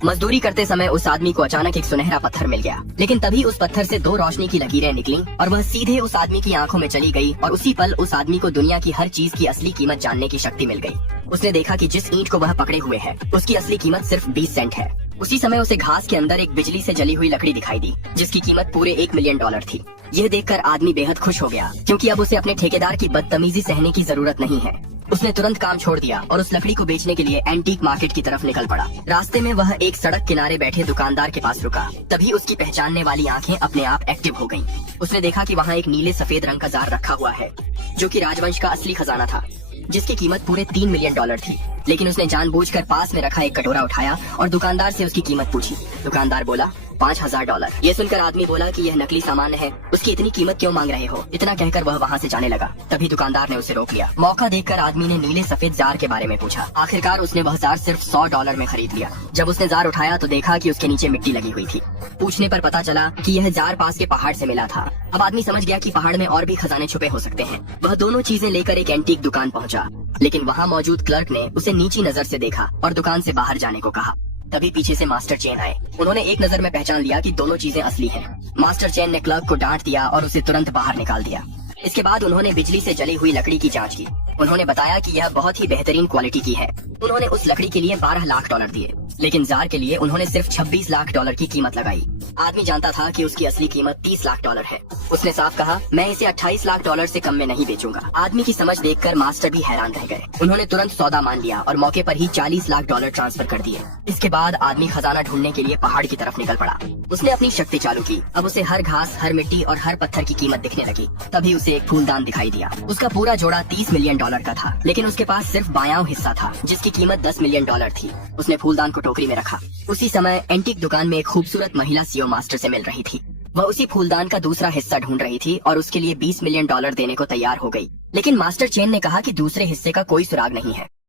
मजदूरी करते समय उस आदमी को अचानक एक सुनहरा पत्थर मिल गया, लेकिन तभी उस पत्थर से दो रोशनी की लकीरें निकलीं और वह सीधे उस आदमी की आंखों में चली गई और उसी पल उस आदमी को दुनिया की हर चीज की असली कीमत जानने की शक्ति मिल गई। उसने देखा कि जिस ईंट को वह पकड़े हुए है उसकी असली कीमत सिर्फ 20 सेंट है। उसी समय उसे घास के अंदर एक बिजली से जली हुई लकड़ी दिखाई दी जिसकी कीमत पूरे $1 मिलियन थी। यह देखकर आदमी बेहद खुश हो गया क्योंकि अब उसे अपने ठेकेदार की बदतमीजी सहने की जरूरत नहीं है। उसने तुरंत काम छोड़ दिया और उस लकड़ी को बेचने के लिए एंटीक मार्केट की तरफ निकल पड़ा। रास्ते में वह एक सड़क किनारे बैठे दुकानदार के पास रुका। तभी उसकी पहचानने वाली आंखें अपने आप एक्टिव हो गईं। उसने देखा कि वहाँ एक नीले सफेद रंग का जार रखा हुआ है जो कि राजवंश का असली खजाना था जिसकी कीमत पूरे $3 मिलियन थी। लेकिन उसने जानबूझकर पास में रखा एक कटोरा उठाया और दुकानदार से उसकी कीमत पूछी। दुकानदार बोला $5000। ये सुनकर आदमी बोला कि यह नकली सामान है, उसकी इतनी कीमत क्यों मांग रहे हो। इतना कहकर वह वहाँ से जाने लगा। तभी दुकानदार ने उसे रोक लिया। मौका देखकर आदमी ने नीले सफेद जार के बारे में पूछा। आखिरकार उसने वह जार सिर्फ $100 में खरीद लिया। जब उसने जार उठाया तो देखा कि उसके नीचे मिट्टी लगी हुई थी। पूछने पर पता चला कि यह जार पास के पहाड़ से मिला था। अब आदमी समझ गया कि पहाड़ में और भी खजाने छुपे हो सकते हैं। वह दोनों चीजें लेकर एक एंटीक दुकान पहुंचा, लेकिन वहाँ मौजूद क्लर्क ने उसे नीची नजर से देखा और दुकान से बाहर जाने को कहा। तभी पीछे से मास्टर चेन आए। उन्होंने एक नजर में पहचान लिया कि दोनों चीजें असली हैं। मास्टर चेन ने क्लर्क को डांट दिया और उसे तुरंत बाहर निकाल दिया। इसके बाद उन्होंने बिजली से जली हुई लकड़ी की जांच की। उन्होंने बताया कि यह बहुत ही बेहतरीन क्वालिटी की है। उन्होंने उस लकड़ी के लिए $12 लाख दिए, लेकिन जार के लिए उन्होंने सिर्फ $26 लाख की कीमत लगाई। आदमी जानता था कि उसकी असली कीमत $30 लाख है। उसने साफ कहा, मैं इसे $28 लाख से कम में नहीं बेचूंगा। आदमी की समझ देखकर मास्टर भी हैरान रह गए। उन्होंने तुरंत सौदा मान लिया और मौके पर ही $40 लाख ट्रांसफर कर दिए। इसके बाद आदमी खजाना ढूंढने के लिए पहाड़ की तरफ निकल पड़ा। उसने अपनी शक्ति चालू की। अब उसे हर घास, हर मिट्टी और हर पत्थर की कीमत दिखने लगी। तभी उसे एक फूलदान दिखाई दिया। उसका पूरा जोड़ा $30 मिलियन का था, लेकिन उसके पास सिर्फ बायां हिस्सा था जिसकी कीमत $10 मिलियन थी। उसने फूलदान को टोकरी में रखा। उसी समय एंटीक दुकान में एक खूबसूरत महिला सीईओ मास्टर से मिल रही थी। वह उसी फूलदान का दूसरा हिस्सा ढूंढ रही थी और उसके लिए $20 मिलियन देने को तैयार हो गई। लेकिन मास्टर चेन ने कहा कि दूसरे हिस्से का कोई सुराग नहीं है।